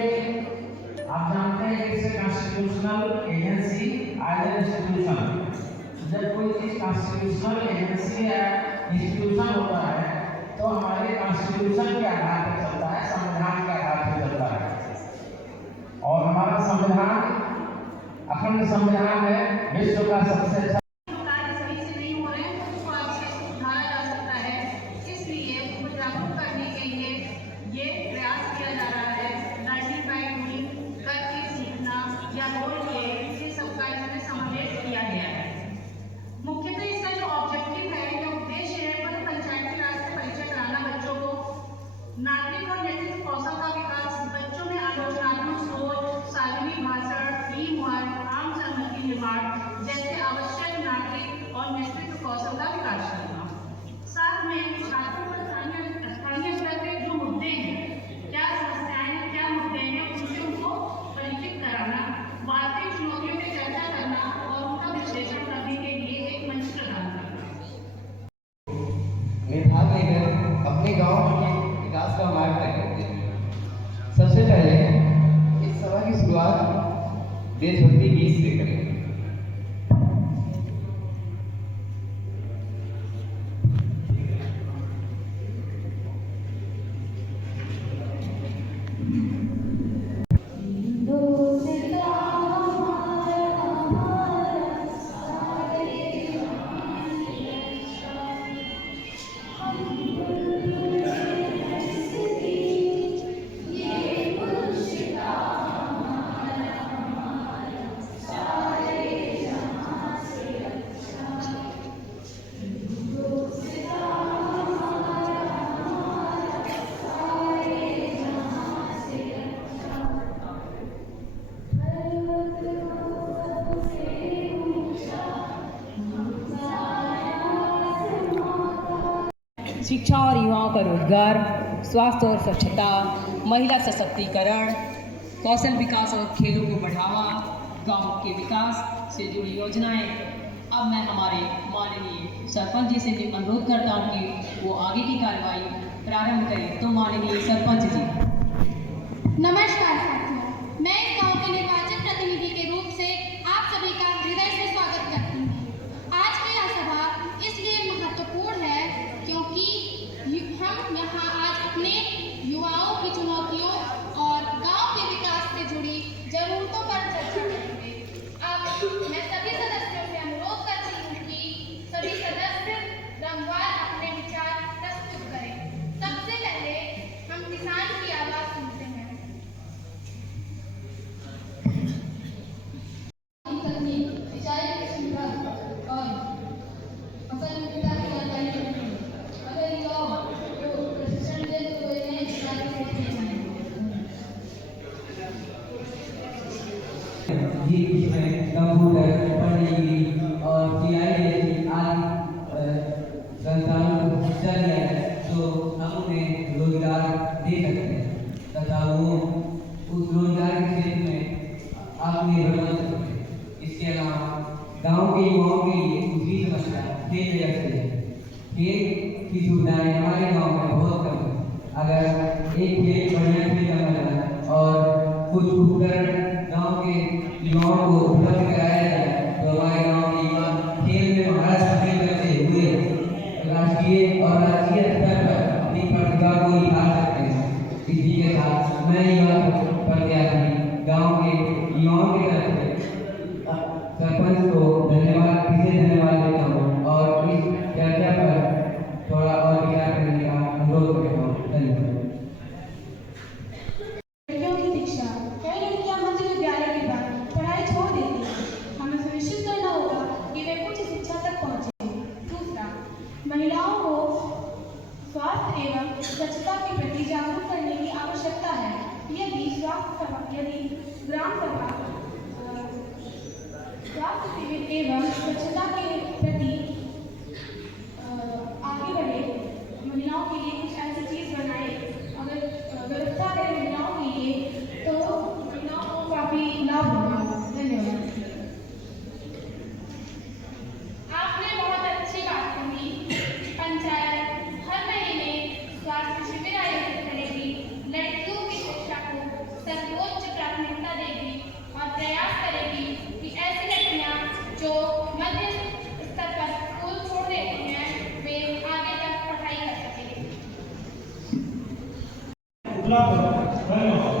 में आप जानते हैं कि इसे कॉन्स्टिट्यूशनल एजेंसी एज इंस्टीट्यूशन, जब कोई चीज कॉन्स्टिट्यूशनल एजेंसी या इंस्टीट्यूशन होता है तो हमारे कॉन्स्टिट्यूशन के आधार पर चलता है, संविधान के आधार पर चलता है। और हमारा संविधान अखंड संविधान है, विश्व का सबसे अच्छा नागरिक और नेतृत्व कौशल का विकास, बच्चों में आलोचनात्मक सोच, सार्वजनिक भाषण, टीम वर्क, आम सहमति निर्माण जैसे आवश्यक नागरिक और नेतृत्व कौशल का विकास करना। साथ में छात्रों पर स्थानीय स्तर पे जो मुद्दे हैं, क्या समस्याएं हैं, क्या मुद्दे हैं, उनसे उनको परिचित कराना, वास्तविक चुनौतियों पर चर्चा करना और उनका विश्लेषण करने के लिए एक मंच प्रदान करना। मैं भाग लेकर अपने गाँव के विकास का मार्ग तय करते हैं। सबसे पहले इस सभा की शुरुआत देशभक्ति गीत से करेंगे। शिक्षा और युवाओं का रोजगार, स्वास्थ्य और स्वच्छता, महिला सशक्तिकरण, कौशल विकास और खेलों को बढ़ावा, गांव के विकास से जुड़ी योजनाएं। अब मैं हमारे माननीय सरपंच जी से अनुरोध करता हूं कि वो आगे की कार्रवाई प्रारंभ करें। तो माननीय सरपंच जी। नमस्कार साथियों, मैं इस गांव के निर्वाचित प्रतिनिधि के रूप से आप सभी का हृदय से स्वागत करती हूँ। आज की यह सभा इसलिए महत्वपूर्ण है क्योंकि हम यहाँ आज अपने युवाओं की चुनौतियों और गांव के विकास से जुड़ी जरूरतों पर चर्चा करेंगे। अब मैं सभी सदस्यों से अनुरोध करती हूँ कि सभी सदस्य क्रमवार अपने विचार प्रस्तुत करें। सबसे पहले हम किसान की आवाज सुनते हैं। इसमें कंप्यूटर, पढ़ने और सीआई जैसी आदि संस्थानों को हिस्सा लिया है तो हम उन्हें रोजगार दे सकते हैं तथा वो उस रोजगार के क्षेत्र में आत्मनिर्भर बन सकते हैं। इसके अलावा गांव के युवाओं के लिए दूसरी समस्या खेल जगत है। खेल की सुविधाएं हमारे गांव में बहुत कम है। अगर एक खेल बढ़िया खेल लगा जाए और कुछ उपकरण गांव के युवाओं को उपलब्ध कराया जाए तो हमारे गांव के युवा खेल में महारत हासिल करते हुए राष्ट्रीय और राज्य स्तर पर अपनी प्रतिभा को निखार सकते हैं। इसी के साथ मैं युवा प्रत्याशी गांव के युवाओं की तरफ से सरपंच को धन्यवाद देता हूँ और इस चर्चा पर थोड़ा और विचार करने का अनुरोध करता हूँ। धन्यवाद। महिलाओं को स्वास्थ्य एवं स्वच्छता के प्रति जागरूक करने की आवश्यकता है। यदि ग्राम सभा स्वास्थ्य शिविर एवं स्वच्छता के प्रति आगे बढ़े, महिलाओं के लिए कुछ ऐसी चीज बनाए, अगर व्यवस्था करें महिलाओं के लिए तो महिलाओं को काफी लाभ होगा। धन्यवाद। पंचायत हर महीने स्वास्थ्य शिविर आयोजित करेगी। लड़कियों की शिक्षा को सर्वोच्च प्राप्त करें। धन्यवाद।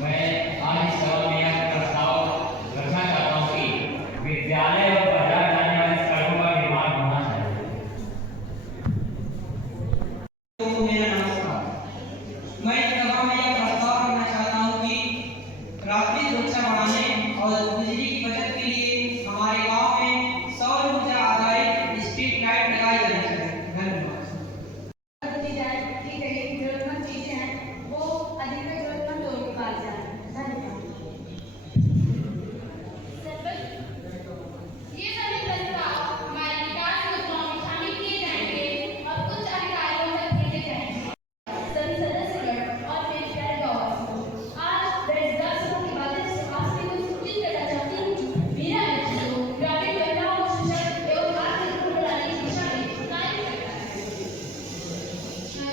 मैं आज इस सभा में यह प्रस्ताव रखना चाहता हूँ कि विद्यालय और बाजार जाने वाली सड़कों का निर्माण होना चाहिए। तो मेरा नमस्कार। मैं इस सभा में यह प्रस्ताव रखना चाहता हूँ कि रात्रि सुरक्षा बढ़ाने और बिजली की बचत के लिए हमारे गांव में सौर ऊर्जा आधारित स्ट्रीट लाइट लगाई जानी चाहिए। धन्यवाद। जरूरतमंद चीजें हैं वो अधिक से जरूरतमंद लोगों के पास जाए। धन्यवाद। ये सभी प्रस्ताव हमारे विकास योजनाओं में शामिल किए जाएंगे और उच्च अधिकारियों तक भेजे जाएंगे। सभी सदस्यगण और मेरे प्यारे गांववासियों, आज मैं इस दर्शकों के माध्यम से आपसे कुछ सूचित करना चाहती हूँ। मेरा एनजीओ ग्रामीण महिलाओं को सशक्त एवं आत्मनिर्भर बनाने की दिशा में कार्य करता है,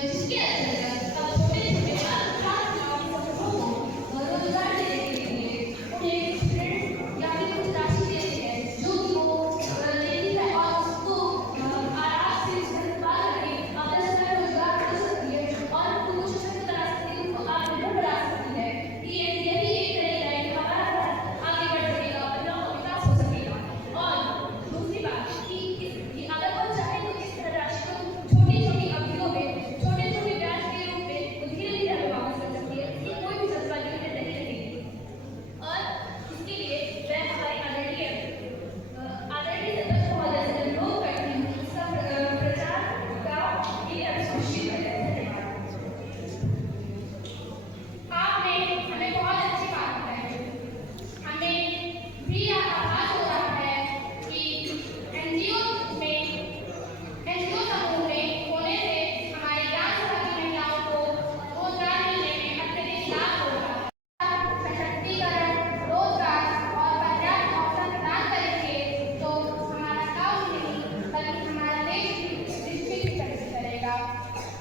जिसके अंतर्गत अब छोटे-छोटे अर्थात समूहों को रोजगार देने के लिए उन्हें कुछ ऋण या फिर कुछ राशि देते हैं, जो कि वो लेती है और उसको आराम से इस्तेमाल करके अपना स्वयं रोजगार कर सकती है और उनको सशक्त बना सकती है, उनको आत्मनिर्भर बना सकती है। यही एक तरीका है कि हमारा भारत आगे बढ़ सकेगा, महिलाओं का विकास हो सकेगा। और दूसरी बात कि अगर वो चाहे तो इस राशि को छोटी-छोटी अवधियों में छोटे-छोटे ब्याज के रूप में धीरे-धीरे हमें वापस कर सकती है। इसकी कोई भी जल्दबाजी में नहीं रहेगी। और इसके लिए मैं हमारे आदरणीय सदस्य महोदय से अनुरोध करती हूँ कि इसका प्रचार का लिए हमें सुनिश्चित करें। धन्यवाद। आपने हमें बहुत अच्छी बात बताई। हमें भी आभास हो रहा है कि एनजीओ समूह में होने से हमारे ग्राम सभा की महिलाओं को रोजगार मिलने में अत्यधिक लाभ होगा। सशक्तिकरण, रोजगार और पर्याप्त अवसर प्रदान करेंगे तो हमारा गाँव ही नहीं बल्कि हमारा देश भी तरक्की करेगा।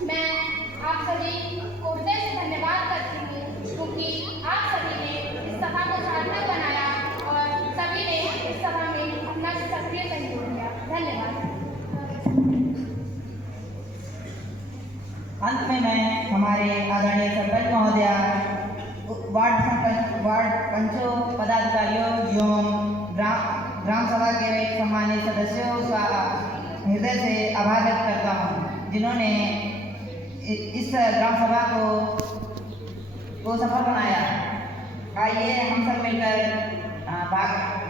मैं आप सभी को हृदय से धन्यवाद करती हूँ क्योंकि आप सभी ने इस सभा को सार्थक बनाया और सभी ने इस सभा में अपना सक्रिय सहयोग दिया। धन्यवाद। अंत में मैं हमारे आदरणीय सरपंच महोदय, वार्ड पंचों, पदाधिकारियों एवं ग्राम सभा के सम्मानित सदस्यों का हृदय से आभार व्यक्त करता हूँ, जिन्होंने इस ग्राम सभा को सफल बनाया। आइए हम सब मिलकर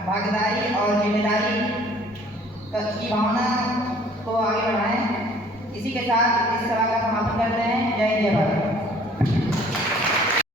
भागीदारी और जिम्मेदारी की भावना को आगे बढ़ाएं। इसी के साथ इस सभा का समापन करते हैं। जय जय भारत।